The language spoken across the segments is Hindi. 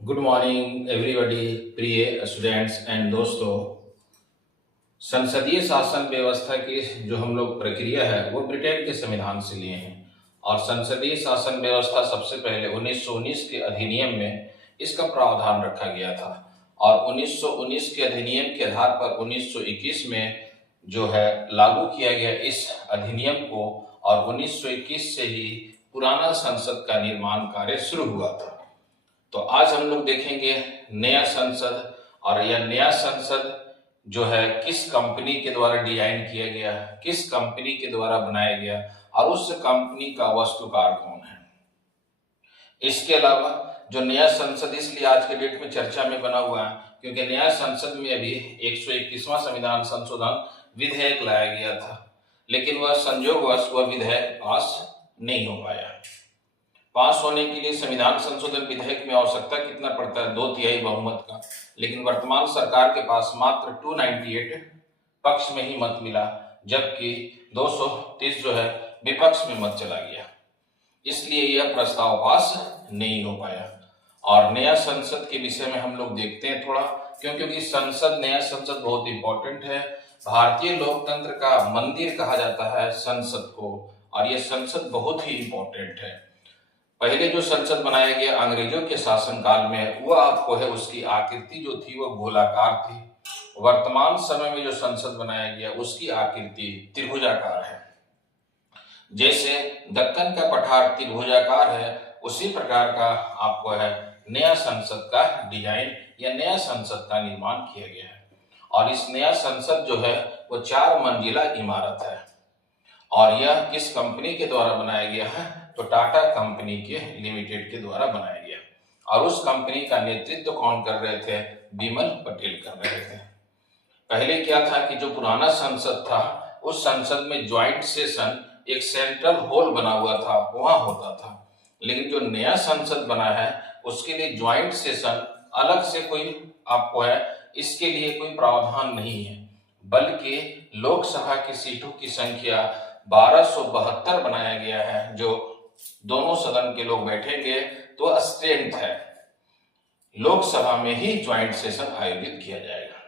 गुड मॉर्निंग एवरीबॉडी, प्रिय स्टूडेंट्स एंड दोस्तों। संसदीय शासन व्यवस्था की जो हम लोग प्रक्रिया है वो ब्रिटेन के संविधान से लिए हैं। और संसदीय शासन व्यवस्था सबसे पहले 1919 के अधिनियम में इसका प्रावधान रखा गया था। और 1919 के अधिनियम के आधार पर 1921 में जो है लागू किया गया इस अधिनियम को। और 1921 से ही पुराना संसद का निर्माण कार्य शुरू हुआ था। तो आज हम लोग देखेंगे नया संसद, और यह नया संसद जो है किस कंपनी के द्वारा डिजाइन किया गया, किस कंपनी के द्वारा बनाया गया और उस कंपनी का वास्तुकार कौन है। इसके अलावा जो नया संसद इसलिए आज के डेट में चर्चा में बना हुआ है क्योंकि नया संसद में अभी 121वां संविधान संशोधन विधेयक लाया गया था, लेकिन वह संयोगवश वह विधेयक पास नहीं हो पाया। पास होने के लिए संविधान संशोधन विधेयक में आवश्यकता कितना पड़ता है, 2/3 बहुमत का। लेकिन वर्तमान सरकार के पास मात्र 298 पक्ष में ही मत मिला, जबकि 230 जो है विपक्ष में मत चला गया। इसलिए यह प्रस्ताव पास नहीं हो पाया। और नया संसद के विषय में हम लोग देखते हैं थोड़ा, क्योंकि संसद, नया संसद बहुत इंपॉर्टेंट है। भारतीय लोकतंत्र का मंदिर कहा जाता है संसद को, और यह संसद बहुत ही इंपॉर्टेंट है। पहले जो संसद बनाया गया अंग्रेजों के शासनकाल में, वह आपको है उसकी आकृति जो थी वह गोलाकार थी। वर्तमान समय में जो संसद बनाया गया उसकी आकृति त्रिभुजाकार है। जैसे दक्कन का पठार त्रिभुजाकार है, उसी प्रकार का आपको है नया संसद का डिजाइन या नया संसद का निर्माण किया गया है। और इस नया संसद जो है वो 4 मंजिला इमारत है। और यह किस कंपनी के द्वारा बनाया गया है, तो टाटा कंपनी के लिमिटेड के द्वारा बनाया गया। और उस कंपनी का नेतृत्व कौन कर रहे थे, बिमल पटेल कर रहे थे। पहले क्या था कि जो पुराना संसद था उस संसद में ज्वाइंट सेशन एक सेंट्रल हॉल बना हुआ था, वहां होता था। लेकिन जो नया संसद बना है उसके लिए ज्वाइंट सेशन अलग से कोई आपको है, इसके लिए कोई प्रावधान नहीं है, बल्कि लोकसभा की सीटों की संख्या 1272 बनाया गया है। जो दोनों सदन के लोग बैठेंगे तो स्ट्रेंथ है, लोकसभा में ही ज्वाइंट सेशन आयोजित किया जाएगा।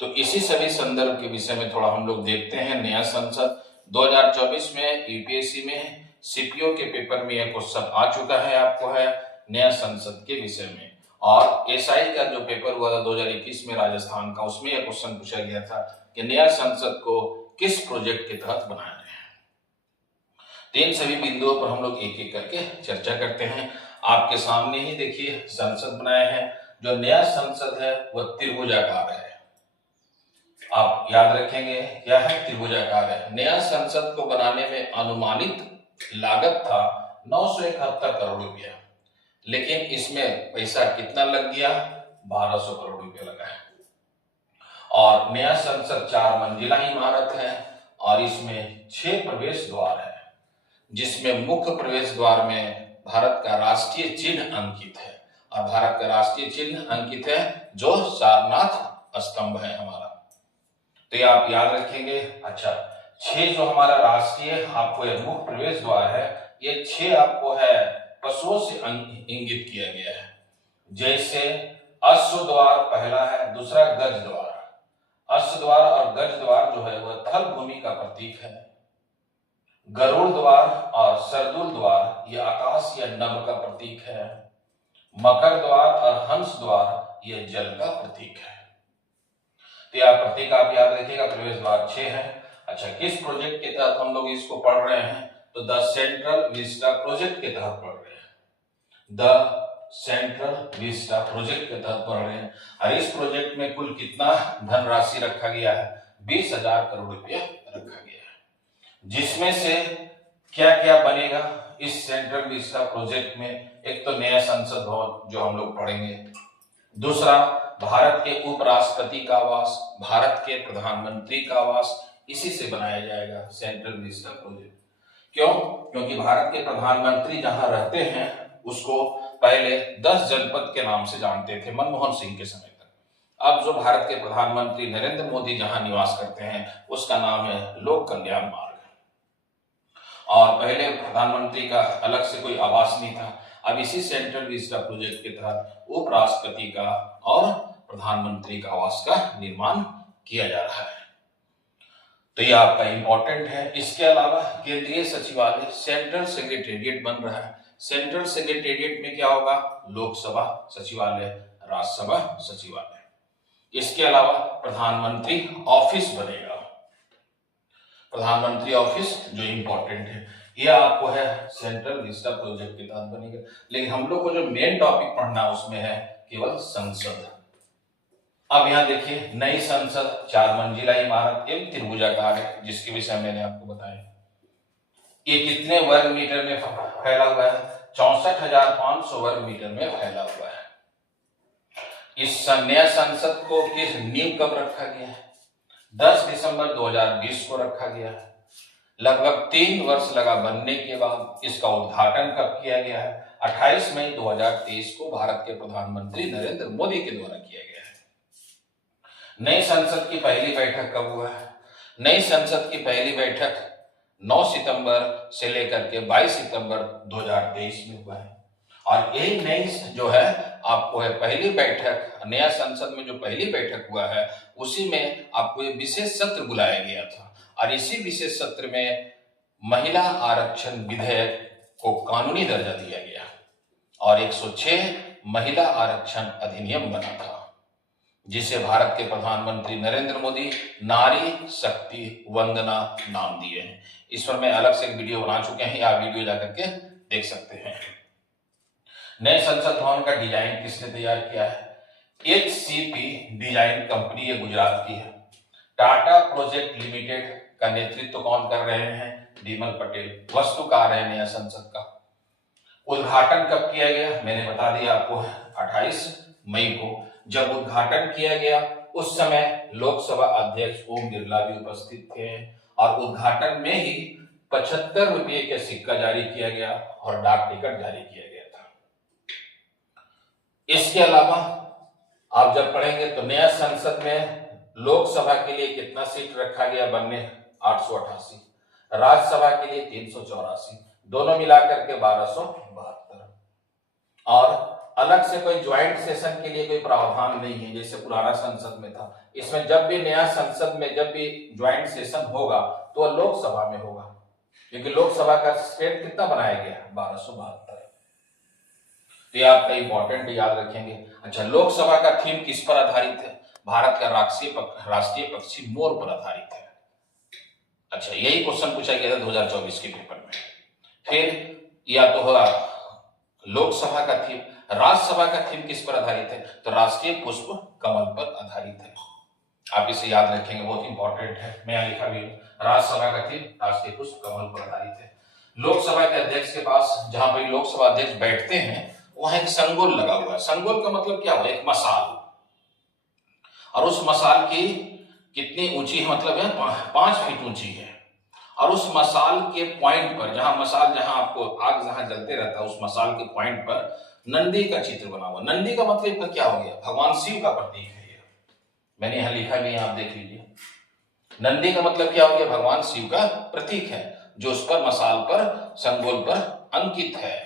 तो इसी सभी संदर्भ के विषय में थोड़ा हम लोग देखते हैं। नया संसद 2024 में यूपीएससी में सीपीओ के पेपर में यह क्वेश्चन आ चुका है, आपको है नया संसद के विषय में। और एसआई का जो पेपर हुआ था 2021 में राजस्थान का, उसमें यह क्वेश्चन पूछा गया था कि नया संसद को किस प्रोजेक्ट के तहत बनाया जाए। तो इन सभी बिंदुओं पर हम लोग एक एक करके चर्चा करते हैं। आपके सामने ही देखिए संसद बनाया है। जो नया संसद है वह त्रिभुजाकार है। आप याद रखेंगे क्या है, त्रिभुजाकार है। नया संसद को बनाने में अनुमानित लागत था 971 करोड़ रुपया, लेकिन इसमें पैसा कितना लग गया, 1200 करोड़ रुपया लगा है। और नया संसद 4 मंजिला इमारत है और इसमें 6 प्रवेश द्वार है, जिसमें मुख्य प्रवेश द्वार में भारत का राष्ट्रीय चिन्ह अंकित है। और भारत का राष्ट्रीय चिन्ह अंकित है जो सारनाथ स्तंभ है हमारा। तो ये आप याद रखेंगे। अच्छा, 6 जो हमारा राष्ट्रीय आपको मुख्य प्रवेश द्वार है, ये 6 आपको है पशुओं से इंगित किया गया है। जैसे अश्व द्वार पहला है, दूसरा गज द्वार। अश्व द्वार और गज द्वार जो है वह थल भूमि का प्रतीक है। गरुड़ द्वार और सरदूल द्वार ये आकाश या नभ का प्रतीक है। मकर द्वार और हंस द्वार ये जल का प्रतीक है। तो यह प्रतीक आप याद रखिएगा। प्रवेश द्वार 6 है। अच्छा, किस प्रोजेक्ट के तहत हम लोग इसको पढ़ रहे हैं, तो द सेंट्रल विस्टा प्रोजेक्ट के तहत पढ़ रहे हैं। द सेंट्रल विस्टा प्रोजेक्ट के तहत पढ़ रहे हैं। और इस प्रोजेक्ट में कुल कितना धनराशि रखा गया है, 20,000 करोड़ रुपया रखा गया है। जिसमें से क्या क्या बनेगा इस सेंट्रल विस्टा प्रोजेक्ट में, एक तो नया संसद भवन जो हम लोग पढ़ेंगे, दूसरा भारत के उपराष्ट्रपति का आवास, भारत के प्रधानमंत्री का आवास, इसी से बनाया जाएगा सेंट्रल विस्टा प्रोजेक्ट। क्यों? क्योंकि भारत के प्रधानमंत्री जहां रहते हैं उसको पहले 10 जनपद के नाम से जानते थे मनमोहन सिंह के समय तक। अब जो भारत के प्रधानमंत्री नरेंद्र मोदी जहां निवास करते हैं उसका नाम है लोक कल्याण मार्ग। और पहले प्रधानमंत्री का अलग से कोई आवास नहीं था। अब इसी सेंट्रल विस्टा प्रोजेक्ट के तहत उपराष्ट्रपति का और प्रधानमंत्री का आवास का निर्माण किया जा रहा है। तो ये आपका इंपॉर्टेंट है। इसके अलावा केंद्रीय सचिवालय सेंट्रल सेक्रेटेरिएट बन रहा है। सेंट्रल सेक्रेटेरिएट में क्या होगा? लोकसभा सचिवालय, राज्यसभा सचिवालय। इसके अलावा प्रधानमंत्री ऑफिस बनेगा, प्रधानमंत्री ऑफिस जो इंपॉर्टेंट है, ये आपको है सेंट्रल विस्टा प्रोजेक्ट के तहत बनेगा। लेकिन हम लोग को जो मेन टॉपिक पढ़ना उसमें है केवल संसद। अब यहाँ देखिए, नई संसद 4 मंजिला इमारत एवं त्रिभुजाकार है, जिसके विषय मैंने आपको बताया। ये कितने वर्ग मीटर में फैला हुआ है? 64,500 वर्ग मीटर में फैला हुआ है। इस नया संसद को किस नींव कब रखा गया है? 10 दिसंबर 2020 को रखा गया है। लगभग 3 वर्ष लगा बनने के बाद इसका उद्घाटन कब किया गया है? 28 मई 2023 को भारत के प्रधानमंत्री नरेंद्र मोदी के द्वारा किया गया है। नई संसद की पहली बैठक कब हुआ है? नई संसद की पहली बैठक 9 सितंबर से लेकर के 22 सितंबर 2023 में हुआ है। और यही नई जो है आपको है पहली बैठक, नया संसद में जो पहली बैठक हुआ है उसी में आपको ये विशेष सत्र बुलाया गया था। और इसी विशेष सत्र में महिला आरक्षण विधेयक को कानूनी दर्जा दिया गया और 106 महिला आरक्षण अधिनियम बना था, जिसे भारत के प्रधानमंत्री नरेंद्र मोदी नारी शक्ति वंदना नाम दिए हैं। इस पर मैं अलग से एक वीडियो बना चुके हैं, आप वीडियो जाकर के देख सकते हैं। नए संसद भवन का डिजाइन किसने तैयार किया है? HCP डिजाइन कंपनी ये गुजरात की है। टाटा प्रोजेक्ट लिमिटेड का नेतृत्व कौन कर रहे हैं? बिमल पटेल वास्तुकार है नया संसद का। उद्घाटन कब किया गया? मैंने बता दिया आपको 28 मई को। जब उद्घाटन किया गया उस समय लोकसभा अध्यक्ष ओम बिरला भी उपस्थित थे और उद्घाटन में ही 75 रुपये का सिक्का जारी किया गया और डाक टिकट जारी किया गया था। इसके अलावा आप जब पढ़ेंगे तो नया संसद में लोकसभा के लिए कितना सीट रखा गया बनने? 888, राज्यसभा के लिए 384, दोनों मिलाकर के 1272। और अलग से कोई ज्वाइंट सेशन के लिए कोई प्रावधान नहीं है जैसे पुराना संसद में था। इसमें जब भी नया संसद में जब भी ज्वाइंट सेशन होगा तो लोकसभा में होगा, क्योंकि लोकसभा का स्टेट कितना बनाया गया? 1272। तो ये आपका इंपॉर्टेंट याद रखेंगे। अच्छा, लोकसभा का थीम किस पर आधारित है? भारत का राष्ट्रीय पक्षी मोर पर आधारित है। अच्छा, यही क्वेश्चन पूछा गया था 2024 के पेपर में। फिर या तो होगा लोकसभा का थीम। राज्यसभा का थीम किस पर आधारित है? तो राष्ट्रीय पुष्प कमल पर आधारित है। आप इसे याद रखेंगे, बहुत इंपॉर्टेंट है। मैं यहाँ लिखा भी हूँ, राज्यसभा का थीम राष्ट्रीय पुष्प कमल पर आधारित है। लोकसभा के अध्यक्ष के पास जहां पर लोकसभा अध्यक्ष बैठते हैं वहां एक संगोल लगा हुआ है। संगोल का मतलब क्या हुआ? एक मसाल। और उस मसाल की कितनी ऊंची है? मतलब है 5 फीट ऊंची है। और उस मसाल के पॉइंट पर जहां आपको आग जहां जलते रहता है उस मसाल के पॉइंट पर नंदी का चित्र बना हुआ। नंदी का मतलब क्या हो गया? भगवान शिव का प्रतीक है ये। मैंने यहाँ लिखा भी है, आप देख लीजिए। नंदी का मतलब क्या हो गया? भगवान शिव का प्रतीक है जो उस पर मसाल पर संगोल पर अंकित है।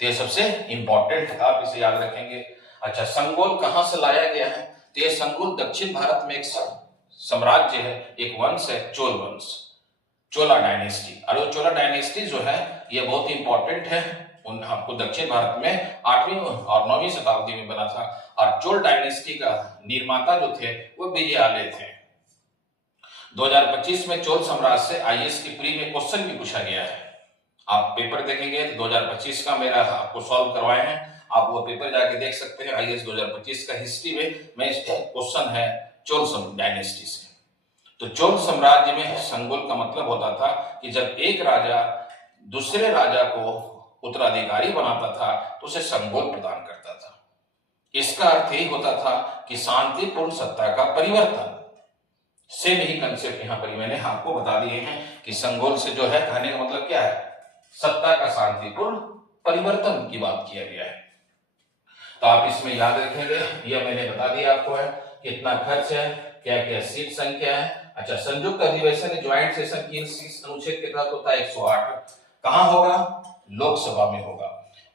तो ये सबसे इंपॉर्टेंट है, आप इसे याद रखेंगे। अच्छा, संगोल कहां से लाया गया है? तो ये संगोल दक्षिण भारत में एक साम्राज्य है, एक वंश है, चोल वंश, चोला डायनेस्टी। और वो चोला डायनेस्टी जो है ये बहुत इंपॉर्टेंट है। आपको दक्षिण भारत में 8वीं और 9वीं शताब्दी में बना था। और चोल डायनेस्टी का निर्माता जो थे वो विजयालय थे। 2025 में चोल साम्राज्य से आईएएस की प्री में क्वेश्चन भी पूछा गया है। आप पेपर देखेंगे 2025 का मेरा आपको सॉल्व करवाए हैं, आप वो पेपर जाके देख सकते हैं। आईएएस 2025 का हिस्ट्री में क्वेश्चन है चोल डायनेस्टी से। तो चोल साम्राज्य में संगोल का मतलब होता था कि जब एक राजा दूसरे राजा को उत्तराधिकारी बनाता था तो उसे संगोल प्रदान करता था। इसका अर्थ यही होता था कि शांतिपूर्ण सत्ता का परिवर्तन। सेम ही कंसेप्ट यहाँ पर मैंने आपको बता दिए हैं कि संगोल से जो है कहने का मतलब क्या है? सत्ता का शांतिपूर्ण परिवर्तन की बात किया गया है। तो आप इसमें याद रखेंगे, यह मैंने बता दिया आपको है कितना खर्च है, क्या क्या सीट संख्या है। अच्छा, संयुक्त अधिवेशन ज्वाइंट सेशन की अनुच्छेद के तहत होता है 108। कहां होगा? लोकसभा में होगा,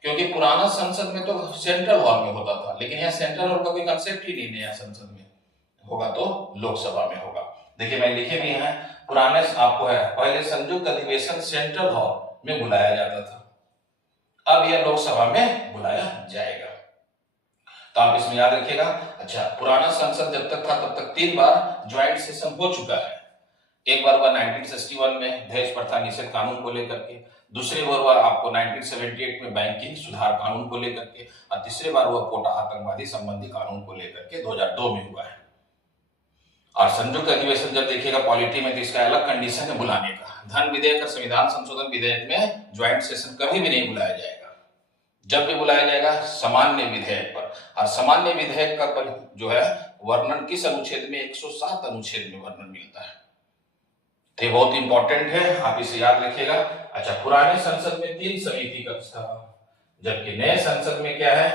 क्योंकि पुराना संसद में तो सेंट्रल हॉल में होता था, लेकिन यहाँ सेंट्रल हॉल का कोई कंसेप्ट ही नहीं नया संसद में होगा, तो लोकसभा में होगा। देखिए मैं लिखे भी हैं, पुराने आपको है पहले संयुक्त अधिवेशन सेंट्रल हॉल में बुलाया जाता था, अब यह लोकसभा में बुलाया जाएगा। तो आप इसमें याद रखिएगा। अच्छा, पुराना संसद जब तक था तब तक 3 बार ज्वाइंट सेशन हो चुका है। एक बार हुआ 1961 में दहेज प्रथा निषेध कानून को लेकर के, दूसरी बार हुआ आपको 1978 में बैंकिंग सुधार कानून को लेकर के, और तीसरी बार हुआ कोटा आतंकवादी संबंधी कानून को लेकर के 2002 में हुआ है। और संयुक्त अधिवेशन जब देखिएगा पॉलिटी में, तो इसका अलग कंडीशन है बुलाने का। धन विधेयक और संविधान संशोधन विधेयक में ज्वाइंट सेशन कभी भी नहीं बुलाया जाएगा। जब भी बुलाया जाएगा सामान्य विधेयक पर, और सामान्य विधेयक का जो है वर्णन किस अनुच्छेद में, 107 अनुच्छेद में वर्णन मिलता है। तो बहुत इंपॉर्टेंट है, आप इसे याद रखिएगा। अच्छा, पुराने संसद में 3 समिति कक्ष था, जबकि नए संसद में क्या है,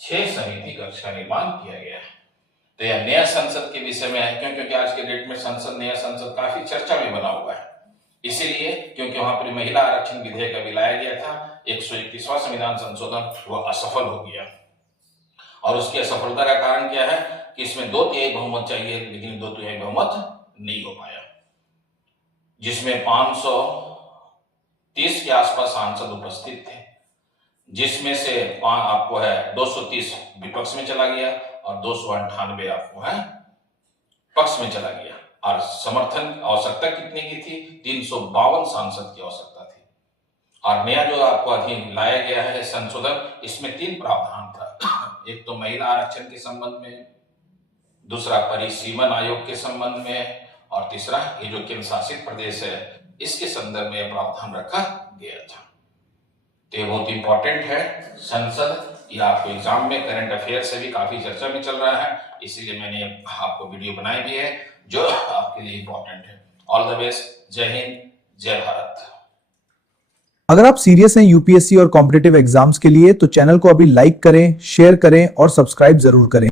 6 समिति कक्ष का निर्माण किया गया है। तो यह नया संसद के विषय में है, क्योंकि आज के डेट में संसद, नया संसद काफी चर्चा में बना हुआ है, इसीलिए क्योंकि वहां पर महिला आरक्षण विधेयक अभी लाया गया था। 131वां संविधान संशोधन वह असफल हो गया, और उसकी असफलता का कारण क्या है कि इसमें 2/3 बहुमत चाहिए, लेकिन 2/3 बहुमत नहीं हो पाया, जिसमें 530 के आसपास सांसद उपस्थित थे, जिसमें से आपको है 230 विपक्ष में चला गया और 298 आपको है पक्ष में चला गया। और समर्थन आवश्यकता कितने की थी, 352 सांसद की आवश्यकता थी। और नया जो आपको अधीन लाया गया है संशोधन, इसमें 3 प्रावधान था। एक तो महिला आरक्षण के संबंध में, दूसरा परिसीमन आयोग के संबंध में, और तीसरा ये जो केंद्र शासित प्रदेश है इसके संदर्भ में प्रावधान रखा गया था। तो ये बहुत इंपॉर्टेंट है संसद, या आपको एग्जाम में करंट अफेयर से भी काफी चर्चा में चल रहा है, इसीलिए मैंने आपको वीडियो बनाई भी है जो आपके लिए इंपॉर्टेंट है। ऑल द बेस्ट, जय हिंद, जय भारत। अगर आप सीरियस हैं यूपीएससी और कॉम्पिटिटिव एग्जाम्स के लिए तो चैनल को अभी लाइक करें, शेयर करें और सब्सक्राइब जरूर करें।